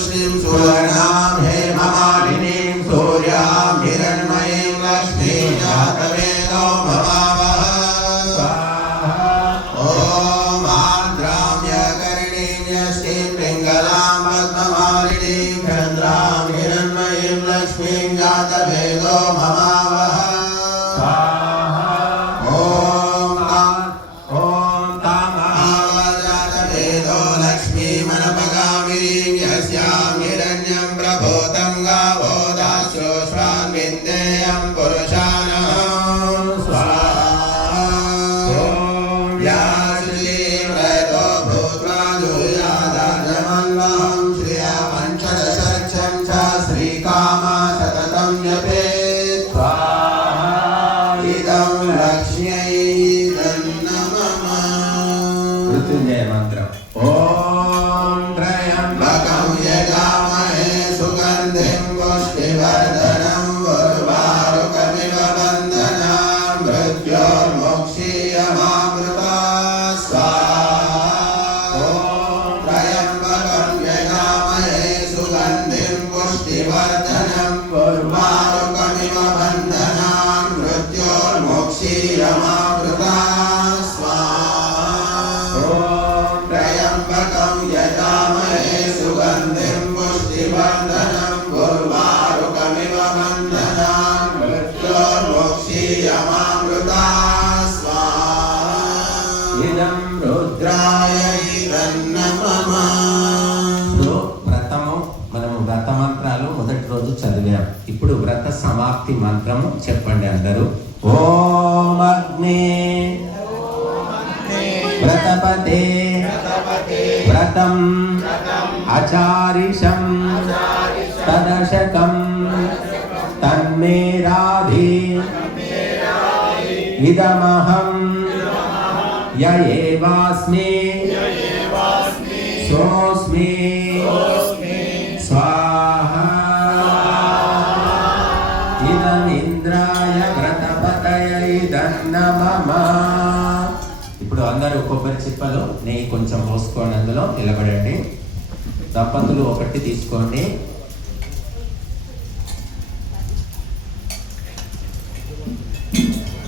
तुष्णीं सुवर्णां हेममालिनीं सूर्यां हिरण्मयीं लक्ष्मीं जातवेदो भवावः स्वाहा। ॐ आर्द्रां यकर्णीं यष्टिं पिङ्गलां पद्ममालिनीं चन्द्रां हिरण्मयीं लक्ष्मीं जातवेदो भवावः स्वाहा। ॐ तामहावजातवेदो लक्ष्मीमनपगामिनीं यस्यां हिरण्यं प्रभूतं गावो दास्योश्वान् विन्देयं पुरुषाणः स्वाहा। ॐ या श्रीप्रतो भूत्वा दुर्यादाजमन्वहं श्रिया पञ्चदशक्षं च श्रीकामा सततं जपेत् स्वाहा। इदं लक्ष्म्यै तन्नमः। मृत्युञ्जय मन्त्रम्। ॐ त्र्यम्बकं यजामहे सुगन्धिं पुष्टिवर्धनं उर्वारुकमिव बन्धनान् मृत्योर्मुक्षीयमामृता स्वाहा। ॐ त्र्यम्बकं यजामहे सुगन्धिं पुष्टिवर्धनं उर्वारुकमिव बन्धनान् मृत्योर्मुक्षीयमामृता स्वाहा। ॐ त्र्यम्बकं यजामहे सुगन्धिं पुष्टिवर्धनं उर्वारुकमिव बन्धनान् मृत्योर्मुक्षीयमामृता स्वाहा। इदं रुद्राय तन्नमः। వ్రతము మనము వ్రత మంత్రాలు మొదటి రోజు చదివాం. ఇప్పుడు వ్రత సమాప్తి మంత్రము చెప్పండి అందరూ. ఓం అగ్నే వ్రతపతే వ్రతం ఆచారిషం తదశకం తన్మే రాధి ఇదమహం య ఏవాస్మి సోస్మి స్వాహా. ఇదమింద్రాయ వ్రతపతయై దన్నమమ. ఇప్పుడు అందరూ కొబ్బరి చిప్పలు నెయ్యి కొంచెం పోసుకోండి, అందులో నిలబడండి. దంపతులు ఒకటి తీసుకోండి.